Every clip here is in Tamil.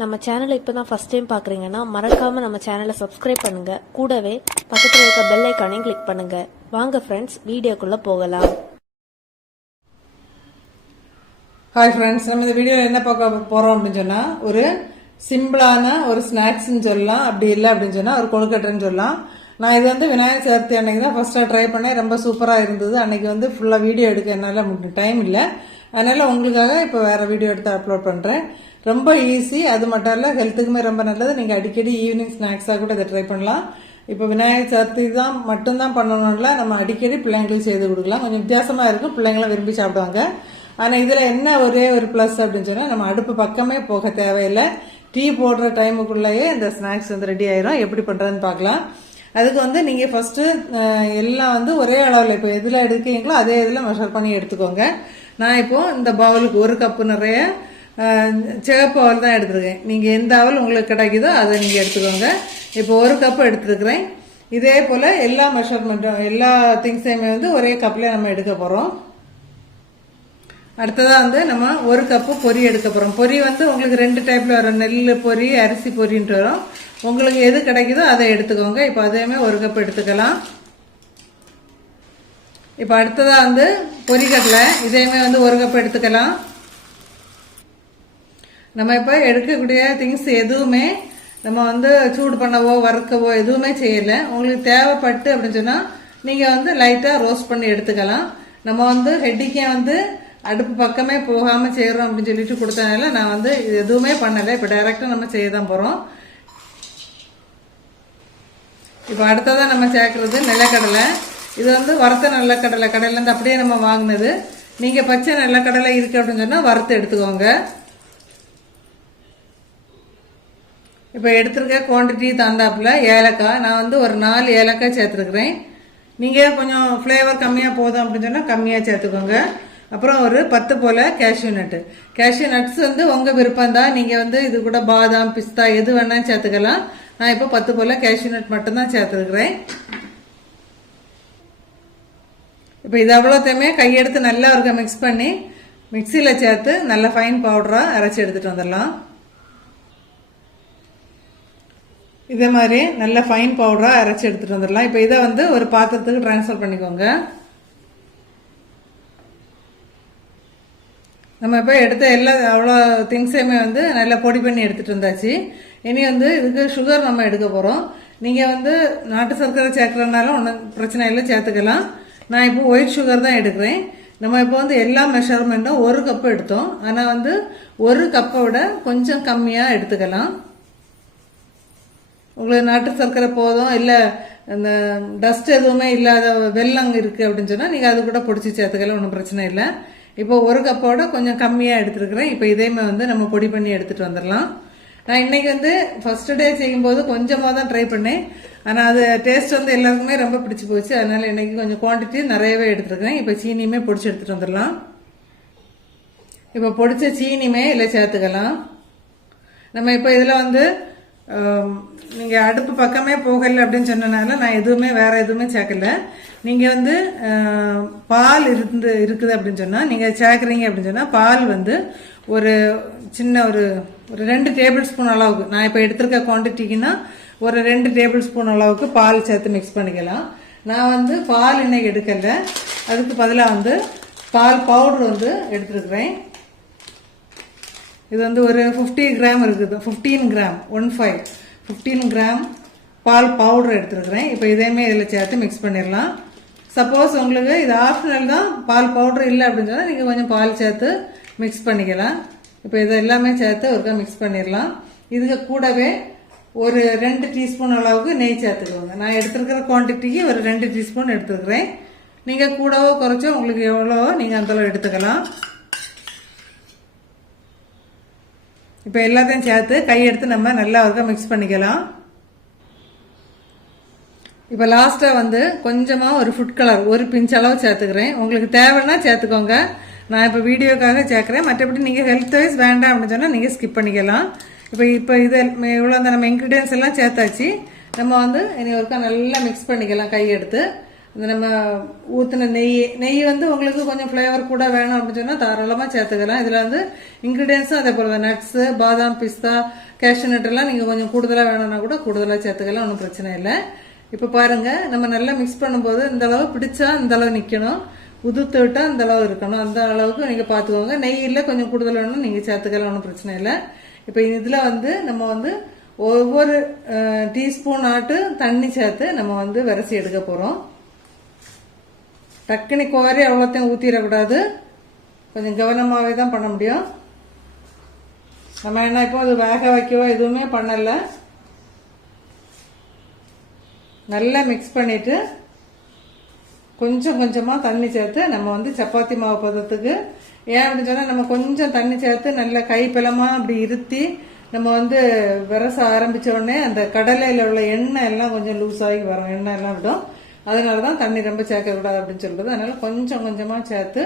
நம்ம சேனலை இப்போ தான் ஃபஸ்ட் டைம் பார்க்குறீங்கன்னா மறக்காமல் நம்ம சேனலை சப்ஸ்கிரைப் பண்ணுங்கள் கூடவே பக்கத்தில் இருக்க பெல் ஐக்கானையும் கிளிக் பண்ணுங்கள் வாங்க ஃப்ரெண்ட்ஸ் வீடியோக்குள்ளே போகலாம். ஹாய் ஃப்ரெண்ட்ஸ் நம்ம இந்த வீடியோவில் என்ன பார்க்க போகிறோம் அப்படின்னு சொன்னால் ஒரு சிம்பிளான ஒரு ஸ்நாக்ஸ்ன்னு சொல்லலாம். அப்படி இல்லை அப்படின்னு சொன்னால் ஒரு கொழுக்கட்டைன்னு சொல்லலாம். நான் இது வந்து விநாயகர் சதுர்த்தி அன்னைக்கு தான் ஃபஸ்ட்டாக ட்ரை பண்ணேன். ரொம்ப சூப்பராக இருந்தது. அன்னைக்கு வந்து ஃபுல்லாக வீடியோ எடுக்க என்னால் டைம் இல்லை. அதனால் உங்களுக்காக இப்போ வேறு வீடியோ எடுத்து அப்லோட் பண்ணுறேன் ரொம்ப ஈஸி அது மட்டும் இல்லை ஹெல்த்துக்குமே ரொம்ப நல்லது. நீங்கள் அடிக்கடி ஈவினிங் ஸ்நாக்ஸாக கூட இதை ட்ரை பண்ணலாம். இப்போ விநாயகர் சதுர்த்தி தான் மட்டும்தான் பண்ணணும்ல நம்ம அடிக்கடி பிள்ளைங்களுக்கு செய்து கொடுக்கலாம். கொஞ்சம் வித்தியாசமாக இருக்கும். பிள்ளைங்களும் விரும்பி சாப்பிடுவாங்க. ஆனால் இதில் என்ன ஒரே ஒரு ப்ளஸ் அப்படின்னு சொன்னால் நம்ம அடுப்பு பக்கமே போக தேவையில்லை. டீ போடுற டைமுக்குள்ளேயே இந்த ஸ்நாக்ஸ் வந்து ரெடி ஆயிரும். எப்படி பண்ணுறதுன்னு பார்க்கலாம். அதுக்கு வந்து நீங்கள் ஃபஸ்ட்டு எல்லாம் வந்து ஒரே அளவில் இப்போ எதில் எடுக்கிறீங்களோ அதே இதில் மெஷர் பண்ணி எடுத்துக்கோங்க. நான் இப்போது இந்த பவுலுக்கு ஒரு கப்பு நிறைய சிகப்பு சிவப்பு அவல் தான் எடுத்துருக்கேன். நீங்கள் எந்த அவல் உங்களுக்கு கிடைக்குதோ அதை நீங்கள் எடுத்துக்கோங்க. இப்போ ஒரு கப்பு எடுத்துருக்குறேன். இதே போல் எல்லா மெஷர்மெண்ட்டும் எல்லா திங்ஸையுமே வந்து ஒரே கப்பில் நம்ம எடுக்க போகிறோம் அடுத்ததாக வந்து நம்ம ஒரு கப்பு பொரி எடுக்க போகிறோம் பொரி வந்து உங்களுக்கு ரெண்டு டைப்பில் வரும். நெல் பொரி அரிசி பொரின்ட்டு வரும். உங்களுக்கு எது கிடைக்குதோ அதை எடுத்துக்கோங்க. இப்போ அதையுமே ஒரு கப் எடுத்துக்கலாம். இப்போ அடுத்ததாக வந்து பொரிக்கடலை இதேமே வந்து ஒரு கப் எடுத்துக்கலாம். நம்ம இப்போ எடுக்கக்கூடிய திங்ஸ் எதுவுமே நம்ம வந்து சூடு பண்ணவோ வறுக்கவோ எதுவுமே செய்யலை. உங்களுக்கு தேவைப்பட்டு அப்படின்னு சொன்னால் நீங்கள் வந்து லைட்டாக ரோஸ்ட் பண்ணி எடுத்துக்கலாம். நம்ம வந்து ஹெட்டிக்கே வந்து அடுப்பு பக்கமே போகாமல் செய்கிறோம் அப்படின்னு சொல்லிட்டு கொடுத்தனால நான் வந்து இது எதுவுமே பண்ணலை. இப்போ டைரெக்டாக நம்ம செய்ய தான் போகிறோம் இப்போ அடுத்ததாக நம்ம சேர்க்குறது நிலக்கடலை. இது வந்து வறுத்த நிலக்கடலை. கடையிலேருந்து அப்படியே நம்ம வாங்கினது. நீங்கள் பச்சை நிலக்கடலை இருக்குது அப்படின்னு சொன்னால் வறுத்து எடுத்துக்கோங்க. இப்போ எடுத்திருக்க குவான்டிட்டி தந்தாப்புல ஏலக்காய். நான் வந்து ஒரு நாலு ஏலக்காய் சேர்த்துருக்குறேன். நீங்கள் கொஞ்சம் ஃப்ளேவர் கம்மியாக போதும் அப்படின்னு சொன்னால் கம்மியாக சேர்த்துக்கோங்க. அப்புறம் ஒரு பத்து போல் கேஷ்யூ நட்டு கேஷ்யூ நட்ஸ் வந்து உங்கள் விருப்பம் தான். நீங்கள் வந்து இது கூட பாதாம் பிஸ்தா எது வேணாலும் சேர்த்துக்கலாம். நான் இப்போ பத்து போல் கேஷ்யூ நட் மட்டும்தான் சேர்த்துருக்குறேன். இப்போ இது அவ்வளோத்தையுமே கையெடுத்து நல்லா இருக்க மிக்ஸ் பண்ணி மிக்சியில் சேர்த்து நல்ல ஃபைன் பவுடராக அரைச்சி எடுத்துகிட்டு வந்துடலாம். இதே மாதிரி நல்ல ஃபைன் பவுடராக அரைச்சி எடுத்துகிட்டு வந்துடலாம். இப்போ இதை வந்து ஒரு பாத்திரத்துக்கு ட்ரான்ஸ்ஃபர் பண்ணிக்கோங்க. நம்ம இப்போ எடுத்த எல்லா அவ்வளோ திங்ஸையுமே வந்து நல்லா பொடி பண்ணி எடுத்துகிட்டு வந்தாச்சு. இனி வந்து இதுக்கு சுகர் நம்ம எடுக்க போகிறோம் நீங்கள் வந்து நாட்டு சர்க்கரை சேர்க்குறதுனால ஒன்றும் பிரச்சனை இல்லை சேர்த்துக்கலாம். நான் இப்போ ஒயிட் சுகர் தான் எடுக்கிறேன். நம்ம இப்போ வந்து எல்லா மெஷர்மெண்ட்டும் ஒரு கப்பு எடுத்தோம். ஆனால் வந்து ஒரு கப்பை விட கொஞ்சம் கம்மியாக எடுத்துக்கலாம். உங்களுக்கு நாட்டு சர்க்கரை போதும் இல்லை அந்த டஸ்ட் எதுவுமே இல்லாத வெல்லம் இருக்குது அப்படின்னு சொன்னால் நீங்கள் அது கூட பிடிச்சி சேர்த்துக்கலாம் ஒன்றும் பிரச்சனை இல்லை. இப்போ ஒரு கப்போட கொஞ்சம் கம்மியாக எடுத்துருக்குறேன். இப்போ இதையுமே வந்து நம்ம பொடி பண்ணி எடுத்துகிட்டு வந்துடலாம். நான் இன்றைக்கி வந்து ஃபஸ்ட்டு டே செய்யும்போது கொஞ்சமாக தான் ட்ரை பண்ணேன். ஆனால் அது டேஸ்ட் வந்து எல்லாருக்குமே ரொம்ப பிடிச்சி போச்சு. அதனால் இன்றைக்கி கொஞ்சம் குவான்டிட்டி நிறையவே எடுத்துருக்கேன் இப்போ சீனியுமே பொடிச்சு எடுத்துகிட்டு வந்துடலாம். இப்போ பொடிச்ச சீனியுமே இதில் சேர்த்துக்கலாம். நம்ம இப்போ இதில் வந்து நீங்கள் அடுப்பு பக்கமே போகலை அப்படின்னு சொன்னனால நான் எதுவுமே வேறு எதுவுமே சேர்க்கல. நீங்கள் வந்து பால் இருந்து இருக்குது அப்படின்னு சொன்னால் நீங்கள் சேர்க்குறீங்க அப்படின்னு சொன்னால் பால் வந்து ஒரு சின்ன ஒரு ஒரு ரெண்டு டேபிள் ஸ்பூன் அளவுக்கு நான் இப்போ எடுத்திருக்க குவான்டிட்டிக்குன்னா ஒரு ரெண்டு டேபிள் ஸ்பூன் அளவுக்கு பால் சேர்த்து மிக்ஸ் பண்ணிக்கலாம். நான் வந்து பால் இன்னைக்கு எடுக்கலை. அதுக்கு பதிலாக வந்து பால் பவுடர் வந்து எடுத்துருக்குறேன். இது வந்து ஒரு ஃபிஃப்டி கிராம் இருக்குது. Fifteen gram one five fifteen gram பால் பவுடர் எடுத்துருக்குறேன். இப்போ இதையுமே இதில் சேர்த்து மிக்ஸ் பண்ணிடலாம் சப்போஸ் உங்களுக்கு இது ஆப்ஷனல் தான் பால் பவுடர் இல்லை அப்படின்னு சொன்னால் நீங்கள் கொஞ்சம் பால் சேர்த்து மிக்ஸ் பண்ணிக்கலாம். இப்போ இதை எல்லாமே சேர்த்து ஒருக்கா மிக்ஸ் பண்ணிடலாம் இதுக்கு கூடவே ஒரு ரெண்டு டீஸ்பூன் அளவுக்கு நெய் சேர்த்துக்கோங்க. நான் எடுத்துருக்கிற குவான்டிட்டிக்கு ஒரு ரெண்டு டீஸ்பூன் எடுத்துருக்குறேன். நீங்கள் கூடவோ குறைச்சோ உங்களுக்கு எவ்வளோ நீங்கள் அந்தளவு எடுத்துக்கலாம். இப்போ எல்லாத்தையும் சேர்த்து கையெடுத்து நம்ம நல்லா ஒருக்கா மிக்ஸ் பண்ணிக்கலாம். இப்போ லாஸ்ட்டாக வந்து கொஞ்சமாக ஒரு ஃபுட் கலர் ஒரு பிஞ்ச் அளவு சேர்த்துக்கிறேன். உங்களுக்கு தேவைன்னா சேர்த்துக்கோங்க. நான் இப்போ வீடியோக்காக சேர்க்குறேன். மற்றபடி நீங்கள் ஹெல்த் வைஸ் வேண்டாம் அப்படின்னு சொன்னால் நீங்கள் ஸ்கிப் பண்ணிக்கலாம். இப்போ இப்போ இது இவ்வளோ அந்த நம்ம இன்க்ரீடியன்ஸ் எல்லாம் சேர்த்தாச்சு. நம்ம வந்து இனி ஒருக்கா நல்லா மிக்ஸ் பண்ணிக்கலாம் கையெடுத்து நம்ம ஊற்றின நெய் நெய் வந்து உங்களுக்கு கொஞ்சம் ஃப்ளேவர் கூட வேணும் அப்படின்னு சொன்னால் தாராளமாக சேர்த்துக்கலாம். இதில் வந்து இன்க்ரீடியன்ஸும் அதே போல் நட்ஸு பாதாம் பிஸ்தா கேஷ்யூ நட்டெல்லாம் நீங்கள் கொஞ்சம் கூடுதலாக வேணும்னா கூட கூடுதலாக சேர்த்துக்கலாம். ஒன்றும் பிரச்சனை இல்லை. இப்போ பாருங்கள் நம்ம நல்லா மிக்ஸ் பண்ணும்போது இந்த அளவு பிடிச்சா இந்த அளவு நிற்கணும் உதுத்து விட்டால் அந்த அளவு இருக்கணும். அந்த அளவுக்கு நீங்கள் பார்த்துக்கோங்க நெய்யில் கொஞ்சம் கூடுதல் வேணும் நீங்கள் சேர்த்துக்கலாம். ஒன்றும் பிரச்சனை இல்லை. இப்போ இதில் வந்து நம்ம வந்து ஒவ்வொரு டீஸ்பூன் ஆட்டு தண்ணி சேர்த்து நம்ம வந்து விரசி எடுக்க போகிறோம் டக்குனி கோரி அவ்வளோத்தையும் ஊற்றிடக்கூடாது கொஞ்சம் கவனமாகவே தான் பண்ண முடியும். நம்ம என்ன இப்போ அது வேக வைக்கவோ எதுவுமே பண்ணலை. நல்லா மிக்ஸ் பண்ணிவிட்டு கொஞ்சம் கொஞ்சமாக தண்ணி சேர்த்து நம்ம வந்து சப்பாத்தி மாவு பதத்துக்கு. ஏன் அப்படின்னு சொன்னால் நம்ம கொஞ்சம் தண்ணி சேர்த்து நல்லா கைப்பலமாக அப்படி இருத்தி நம்ம வந்து விரச ஆரம்பித்த உடனே அந்த கடலையில் உள்ள எண்ணெய் எல்லாம் கொஞ்சம் லூஸ் ஆகி வரும். எண்ணெய் எல்லாம் விடும். அதனால தான் தண்ணி ரொம்ப சேர்க்கக்கூடாது அப்படின்னு சொல்கிறது அதனால் கொஞ்சம் கொஞ்சமாக சேர்த்து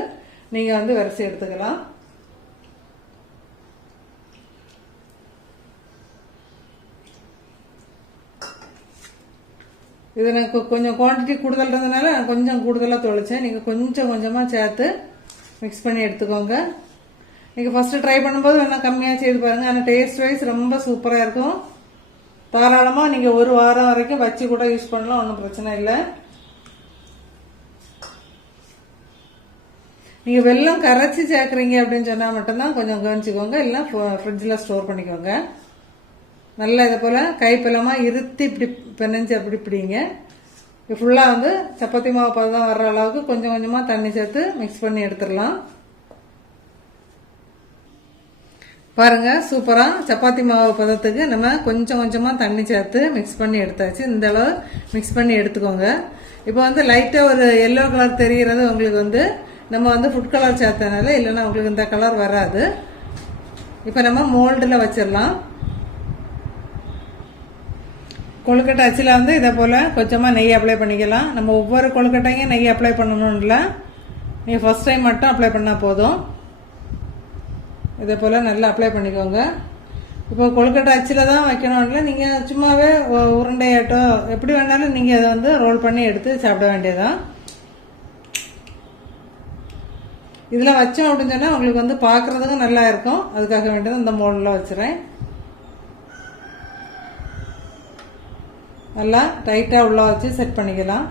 நீங்கள் வந்து விரசி எடுத்துக்கலாம். இது எனக்கு கொஞ்சம் குவான்டிட்டி கூடுதல் இருந்ததுனால நான் கொஞ்சம் கூடுதலாக தொளிச்சேன். நீங்கள் கொஞ்சம் கொஞ்சமாக சேர்த்து மிக்ஸ் பண்ணி எடுத்துக்கோங்க. நீங்கள் ஃபஸ்ட்டு ட்ரை பண்ணும்போது வேணால் கம்மியாக செய்து பாருங்கள் ஆனால் டேஸ்ட் வைஸ் ரொம்ப சூப்பராக இருக்கும். தாராளமாக நீங்கள் ஒரு வாரம் வரைக்கும் வச்சு கூட யூஸ் பண்ணலாம். ஒன்றும் பிரச்சனை இல்லை. நீங்கள் வெல்லம் கரைச்சி சேர்க்குறீங்க அப்படின்னு சொன்னால் மட்டும்தான் கொஞ்சம் கவனிச்சுக்கோங்க. இல்லை ஃப்ரிட்ஜில் ஸ்டோர் பண்ணிக்கோங்க. நல்லா இதை போல் கைப்பலமாக இருத்தி இப்படி பிணைஞ்சு அப்படி பிடிங்க. இது ஃபுல்லாக வந்து சப்பாத்தி மாவு பதம் வர்ற அளவுக்கு கொஞ்சம் கொஞ்சமாக தண்ணி சேர்த்து மிக்ஸ் பண்ணி எடுத்துடலாம். பாருங்க சூப்பராக சப்பாத்தி மாவு பதத்துக்கு நம்ம கொஞ்சம் கொஞ்சமாக தண்ணி சேர்த்து மிக்ஸ் பண்ணி எடுத்தாச்சு. இந்த அளவு மிக்ஸ் பண்ணி எடுத்துக்கோங்க. இப்போ வந்து லைட்டாக ஒரு எல்லோ கலர் தெரிகிறது. உங்களுக்கு வந்து நம்ம வந்து ஃபுட் கலர் சேர்த்தனால இல்லைன்னா உங்களுக்கு இந்த கலர் வராது. இப்போ நம்ம மோல்டில் வச்சிடலாம். கொழுக்கட்டை அச்சில் வந்து இதை போல் கொஞ்சமாக நெய் அப்ளை பண்ணிக்கலாம். நம்ம ஒவ்வொரு கொழுக்கட்டையும் நெய் அப்ளை பண்ணணும்ல நீங்கள் ஃபஸ்ட் டைம் மட்டும் அப்ளை பண்ணால் போதும். இதே போல் நல்லா அப்ளை பண்ணிக்கோங்க. இப்போ கொழுக்கட்டை அச்சில் தான் வைக்கணும்ல நீங்கள் சும்மாவே உருண்டையாட்டோ எப்படி வேணாலும் நீங்கள் அதை வந்து ரோல் பண்ணி எடுத்து சாப்பிட வேண்டியதான் இதில் வச்சோம் அப்படின்னு சொன்னால் உங்களுக்கு வந்து பார்க்குறதுக்கும் நல்லா இருக்கும். அதுக்காக வேண்டியது இந்த மோல்டில் வச்சுறேன். நல்லா டைட்டாக உள்ளே வச்சு செட் பண்ணிக்கலாம்.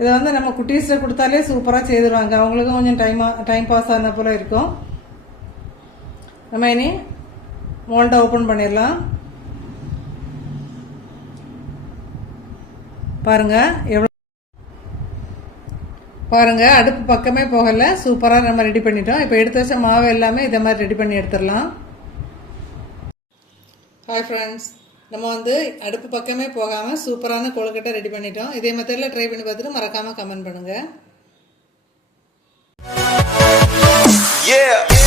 இதை வந்து நம்ம குட்டீஸில் கொடுத்தாலே சூப்பராக செய்துருவாங்க. அவங்களுக்கும் கொஞ்சம் டைம் டைம் பாஸ் ஆன போல் இருக்கும். நம்ம இனி மோல்டை ஓப்பன் பண்ணிடலாம். பாருங்கள் எவ்வளோ பாருங்கள் அடுப்பு பக்கமே போகலை. சூப்பராக நம்ம ரெடி பண்ணிட்டோம். இப்போ எடுத்து வச்ச மாவு எல்லாமே இதை மாதிரி ரெடி பண்ணி எடுத்துடலாம். ஹாய் ஃப்ரெண்ட்ஸ் நம்ம வந்து அடுப்பு பக்கமே போகாமல் சூப்பரான கொழுக்கட்டை ரெடி பண்ணிட்டோம். இதே மெத்தடில் ட்ரை பண்ணி பார்த்துட்டு மறக்காமல் கமெண்ட் பண்ணுங்கள் Yeah!